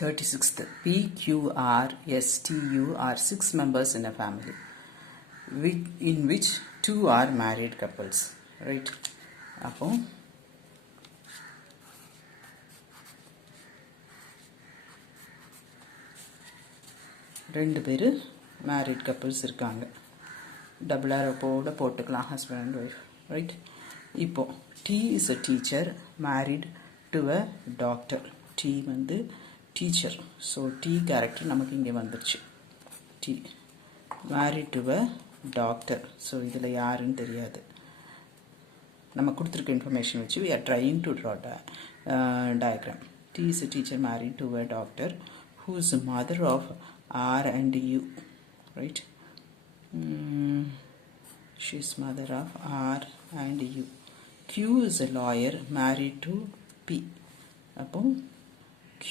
36th. P, Q, R, S, T, U are 6 members in a family in which 2 are married couples. Right? அப்போ ரெண்டு பேர் married couples இருக்காங்க. Double ஆரோட போட்டுக்கலாம் husband and wife. Right? இப்போ T is a teacher married to a doctor. T வந்து teacher. So T character நமக்கு இங்கே வந்துருச்சு. T married to a doctor. So இதில் யாருன்னு தெரியாது. நம்ம கொடுத்துருக்க இன்ஃபர்மேஷன் வச்சு we are trying to draw diagram. T is a teacher married to a doctor who is the mother of R and U. Right? She is mother of R and U. Q is a lawyer married to P. அப்போ Q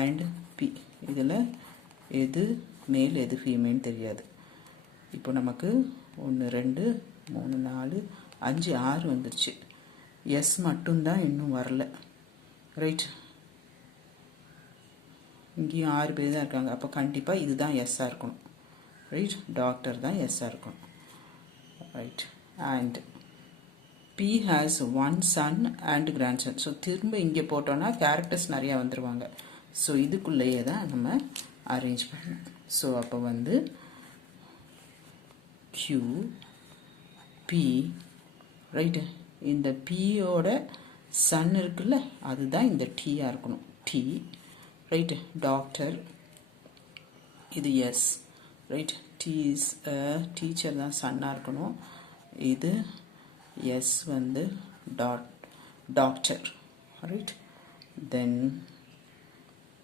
and P இதில் எது மேல் எது ஃபீமேல்னு தெரியாது. இப்போ நமக்கு 1 2 3 4 5 6 வந்துருச்சு. S மட்டும்தான் இன்னும் வரல. ரைட்? இங்கேயும் 6 பேர் தான் இருக்காங்க. அப்போ கண்டிப்பாக இதுதான் எஸ்ஸாக இருக்கணும். ரைட்? டாக்டர் தான் எஸ்ஸாக இருக்கணும். Right? And P has 1 son and grandson. So திரும்ப இங்கே போட்டோன்னா கேரக்டர்ஸ் நிறையா வந்துடுவாங்க. ஸோ இதுக்குள்ளேயே தான் நம்ம அரேஞ்ச் பண்ணணும். ஸோ அப்போ வந்து Q P. ரைட்டு? இந்த பியோட சன் இருக்குல்ல, அதுதான் இந்த டீயாக இருக்கணும். டி. ரைட்டு? டாக்டர். இது S. Right? T is teacher தான் சன்னாக இருக்கணும். இது எஸ் வந்து doctor. Right? Then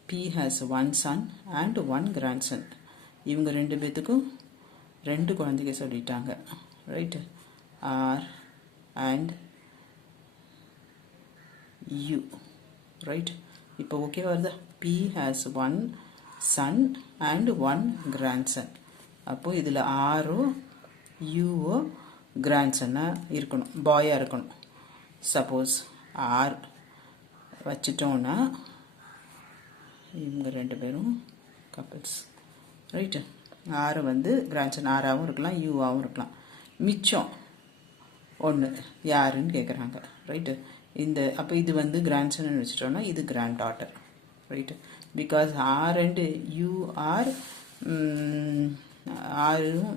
P has 1 son and 1 grandson. இவங்க ரெண்டு பேத்துக்கும் 2 குழந்தைங்க சொல்லிட்டாங்க. Right? R and U. Right? இப்போ ஓகே வருதா? P has 1 son and 1 grandson. அப்போ இதில் ஆரோ யூஓ கிராண்ட்சன்னாக இருக்கணும், பாயாக இருக்கணும். சப்போஸ் ஆர் வச்சிட்டோன்னா இவங்க ரெண்டு பேரும் கப்பிள்ஸ். ரைட்டு? ஆறு வந்து கிராண்ட்சன் ஆறாகவும் இருக்கலாம், யூவாகவும் இருக்கலாம். மிச்சம் ஒன்று யாருன்னு கேட்குறாங்க. ரைட்டு? இந்த அப்போ இது வந்து கிராண்ட்சன்னு வச்சுட்டோன்னா இது granddaughter. Right? Because R and you R ஆரும்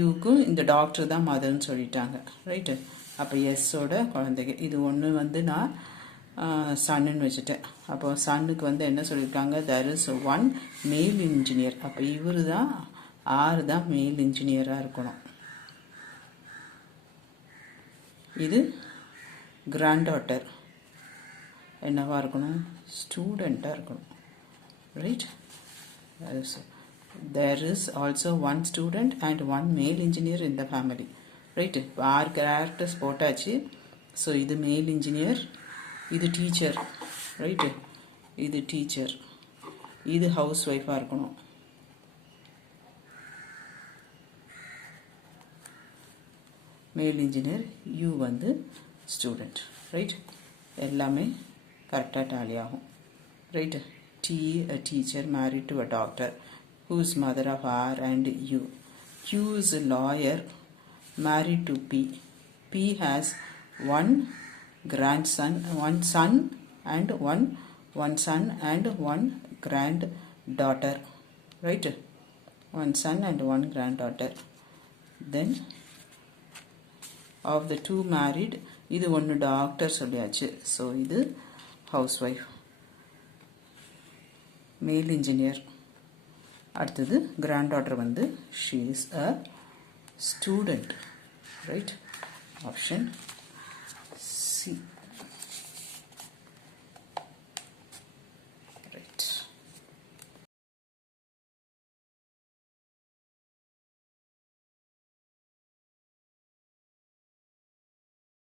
யூக்கும் இந்த டாக்டர் தான் மதர்ன்னு சொல்லிட்டாங்க. ரைட்டு? அப்போ எஸ்ஸோட குழந்தைங்க. இது ஒன்று வந்து நான் சன்னுன்னு வச்சுட்டேன். அப்போ சன்னுக்கு வந்து என்ன சொல்லியிருக்காங்க? தேர் இஸ் 1 மேல் இன்ஜினியர். அப்போ இவர் தான் ஆறு தான் மேல் இன்ஜினியராக இருக்கணும். இது கிராண்ட் டாட்டர் என்னவா இருக்கணும்? ஸ்டூடெண்ட்டாக இருக்கணும். Right? there is also 1 student and 1 male engineer in the family. Right? இப்போ 6 characters போட்டாச்சு. ஸோ இது மேல் இன்ஜினியர், இது டீச்சர். ரைட்டு? இது டீச்சர், இது ஹவுஸ் ஒய்ஃபாக இருக்கணும். மேல் இன்ஜினியர், யூ வந்து ஸ்டூடெண்ட். ரைட்? எல்லாமே கரெக்டாக டேலி ஆகும். Right? T a teacher married to a doctor who is mother of R and U. Q is a lawyer married to P. P has 1 grandson, 1 son and 1 son and 1 granddaughter. Right? 1 son and 1 granddaughter. Then of the 2 married, இது ஒன்று doctor சொல்லியாச்சு. So இது house wife. மேல் engineer. அடுத்தது grand daughter வந்து she is a student. Right? Option C.